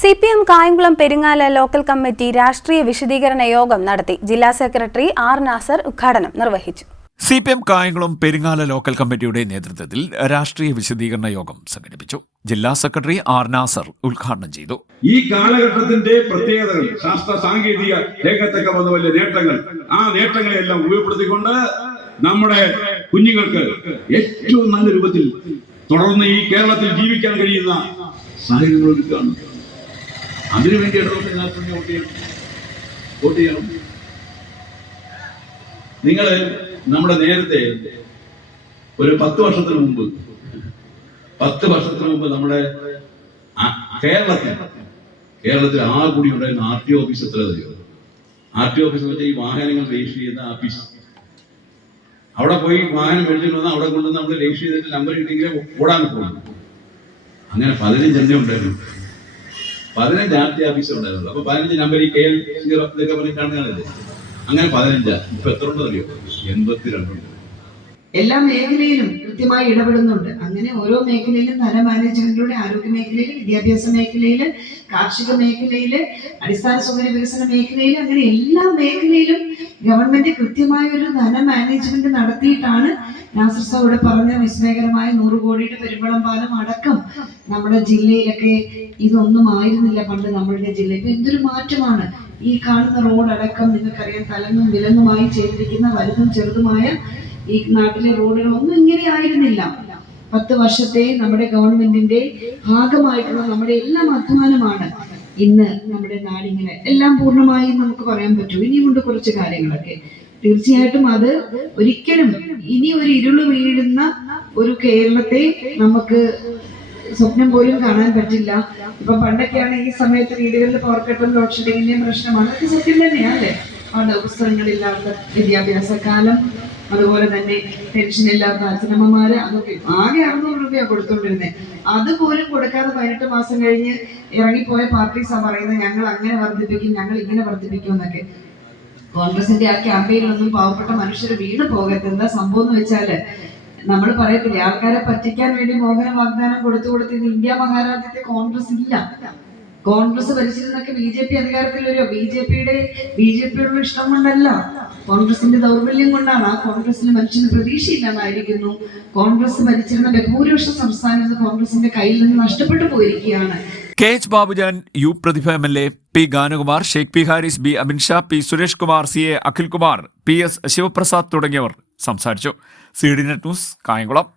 CPM Kayamkulam Peringala local committee രാഷ്ട്രീയ വിശദീകരണ യോഗം നടത്തി. ജില്ലാ സെക്രട്ടറി ആർ നാസർ ഉദ്ഘാടനം നിർവഹിച്ചു. CPM കായംകുളം പെരിങ്ങാല ലോക്കൽ കമ്മിറ്റിയുടെ നേതൃത്വത്തിൽ രാഷ്ട്രീയ വിശദീകരണ യോഗം സംഘടിപ്പിച്ചു. ജില്ലാ സെക്രട്ടറി ആർ നാസർ ഉദ്ഘാടനം ചെയ്തു. ഈ കാലഘട്ടത്തിന്റെ പ്രത്യേകതകൾ, ശാസ്ത്ര സാങ്കേതിക രംഗത്തൊക്കെ വന്ന വലിയ നേട്ടങ്ങൾ, ആ നേട്ടങ്ങളെല്ലാം ഉപയോഗപ്പെടുത്തിക്കൊണ്ട് നമ്മുടെ കുഞ്ഞുങ്ങൾക്ക് ഏറ്റവും നല്ല രൂപത്തിൽ തുടർന്ന് ഈ കേരളത്തിൽ ജീവിക്കാൻ കഴിയുന്ന സാഹചര്യങ്ങൾ ഒരുക്കുകയാണ്. അതിനുവേണ്ടി വോട്ട് ചെയ്യണം. നിങ്ങൾ നമ്മുടെ നേരത്തെ ഒരു 10 വർഷത്തിന് മുമ്പ് നമ്മുടെ കേരളത്തിൽ ആകെ കൂടി ഉണ്ടായിരുന്ന RTO ഓഫീസ് എത്ര അറിയോ? RTO ഓഫീസ് എന്ന് വെച്ചാൽ ഈ വാഹനങ്ങൾ രജിസ്റ്റർ ചെയ്യുന്ന ഓഫീസ്. അവിടെ പോയി വാഹനം മേടിച്ചിട്ട് വന്നാൽ അവിടെ കൊണ്ടുവന്ന് നമ്മൾ രജിസ്റ്റർ ചെയ്തിട്ട് നമ്പർ കിട്ടിയെങ്കിൽ ഓടാൻ പോകും. അങ്ങനെ 15 എണ്ണേ ഉണ്ടായിരുന്നു. 15 RTO ഓഫീസ് ഉണ്ടായിരുന്നു. അപ്പൊ 15 നമ്പർ ഈ KL 0 ഇതൊക്കെ പറഞ്ഞ് കാണുകയാണല്ലേ. അങ്ങനെ 15. ഇപ്പൊ എത്ര ഉണ്ടെന്ന് അറിയോ? 82 ഉണ്ട്. എല്ലാ മേഖലയിലും കൃത്യമായി ഇടപെടുന്നുണ്ട്. അങ്ങനെ ഓരോ മേഖലയിലും ധന മാനേജ്മെന്റിലൂടെ, ആരോഗ്യ മേഖലയിൽ, വിദ്യാഭ്യാസ മേഖലയിൽ, കാർഷിക മേഖലയിൽ, അടിസ്ഥാന സൗകര്യ വികസന മേഖലയിൽ, അങ്ങനെ എല്ലാ മേഖലയിലും ഗവൺമെന്റ് കൃത്യമായ ഒരു ധന മാനേജ്മെന്റ് നടത്തിയിട്ടാണ് നാസർ സാർ ഇവിടെ പറഞ്ഞ വിസ്മയകരമായ 100 കോടിയുടെ പെരുമ്പളം പാലം അടക്കം നമ്മുടെ ജില്ലയിലൊക്കെ ഇതൊന്നും ആയിരുന്നില്ല പണ്ട് നമ്മളുടെ ജില്ല. ഇപ്പൊ എന്തൊരു മാറ്റമാണ്! ഈ കാണുന്ന റോഡ് അടക്കം നിങ്ങൾക്കറിയാം, തലങ്ങും വിലങ്ങുമായി ചെയ്തിരിക്കുന്ന വലുതും ചെറുതുമായ ഈ നാട്ടിലെ റോഡുകളൊന്നും ഇങ്ങനെ ആയിരുന്നില്ല. 10 വർഷത്തെ നമ്മുടെ ഗവൺമെന്റിന്റെ ഭാഗമായിട്ടുള്ള നമ്മുടെ എല്ലാം അധ്വാനമാണ് ഇന്ന് നമ്മുടെ നാടിങ്ങനെ എല്ലാം പൂർണ്ണമായി നമുക്ക് പറയാൻ പറ്റൂ. ഇനിയുമുണ്ട് കുറച്ച് കാര്യങ്ങളൊക്കെ. തീർച്ചയായിട്ടും അത് ഒരിക്കലും ഇനി ഒരു ഇരുള് വീഴുന്ന ഒരു കേരളത്തെ നമുക്ക് സ്വപ്നം പോലും കാണാൻ പറ്റില്ല. ഇപ്പൊ പണ്ടൊക്കെയാണ് ഈ സമയത്ത് വീടുകളിൽ പവർ കട്ടും ലോഡ് ഷെഡിങ്ങിന്റെയും പ്രശ്നമാണ്. അതൊക്കെ സത്യം തന്നെയല്ലേ? പുസ്തകങ്ങളില്ലാത്ത വിദ്യാഭ്യാസ കാലം, അതുപോലെ തന്നെ പെൻഷൻ ഇല്ലാത്ത അച്ഛനമ്മമാര്, അതൊക്കെ ആകെ 600 രൂപയാണ് കൊടുത്തോണ്ടിരുന്നത്. അതുപോലും കൊടുക്കാതെ 18 മാസം കഴിഞ്ഞ് ഇറങ്ങിപ്പോയ പാർട്ടീസാ പറയുന്നത് ഞങ്ങൾ അങ്ങനെ വർദ്ധിപ്പിക്കും, ഞങ്ങൾ ഇങ്ങനെ വർദ്ധിപ്പിക്കും എന്നൊക്കെ. കോൺഗ്രസിന്റെ ആ ക്യാമ്പയിനൊന്നും പാവപ്പെട്ട മനുഷ്യർ വീണ് പോകരുത്. എന്താ സംഭവം എന്ന് വെച്ചാല്, നമ്മൾ പറയത്തില്ലേ, ആൾക്കാരെ പറ്റിക്കാൻ വേണ്ടി മോഹന വാഗ്ദാനം കൊടുത്ത് ഇന്ത്യ മഹാരാജ്യത്തെ കോൺഗ്രസ് ഇല്ല. കോൺഗ്രസ് ഭരിച്ചിരുന്നൊക്കെ BJP അധികാരത്തിൽ വരുമോ? BJPയോടുള്ള ഇഷ്ടം കൊണ്ടല്ല, കോൺഗ്രസിന്റെ ദൗർബല്യം കൊണ്ടാണ്. ആ കോൺഗ്രസിന് മനുഷ്യന് പ്രതീക്ഷയില്ലാതായിരിക്കുന്നു. കോൺഗ്രസ് ഭരിച്ചിരുന്ന ബഹുഭൂരിപക്ഷ സംസ്ഥാനത്ത് കോൺഗ്രസിന്റെ കയ്യിൽ നിന്ന് നഷ്ടപ്പെട്ടു പോയിരിക്കുകയാണ്. KH Babujan, U Prathibha MLA, P Ganakumar, Sheikh P Haris, B Aminsha, P Suresh Kumar, CA Akhilkumar, PS Shivaprasad തുടങ്ങിയവർ സംസാരിച്ചു. CDNet news, Kayamkulam.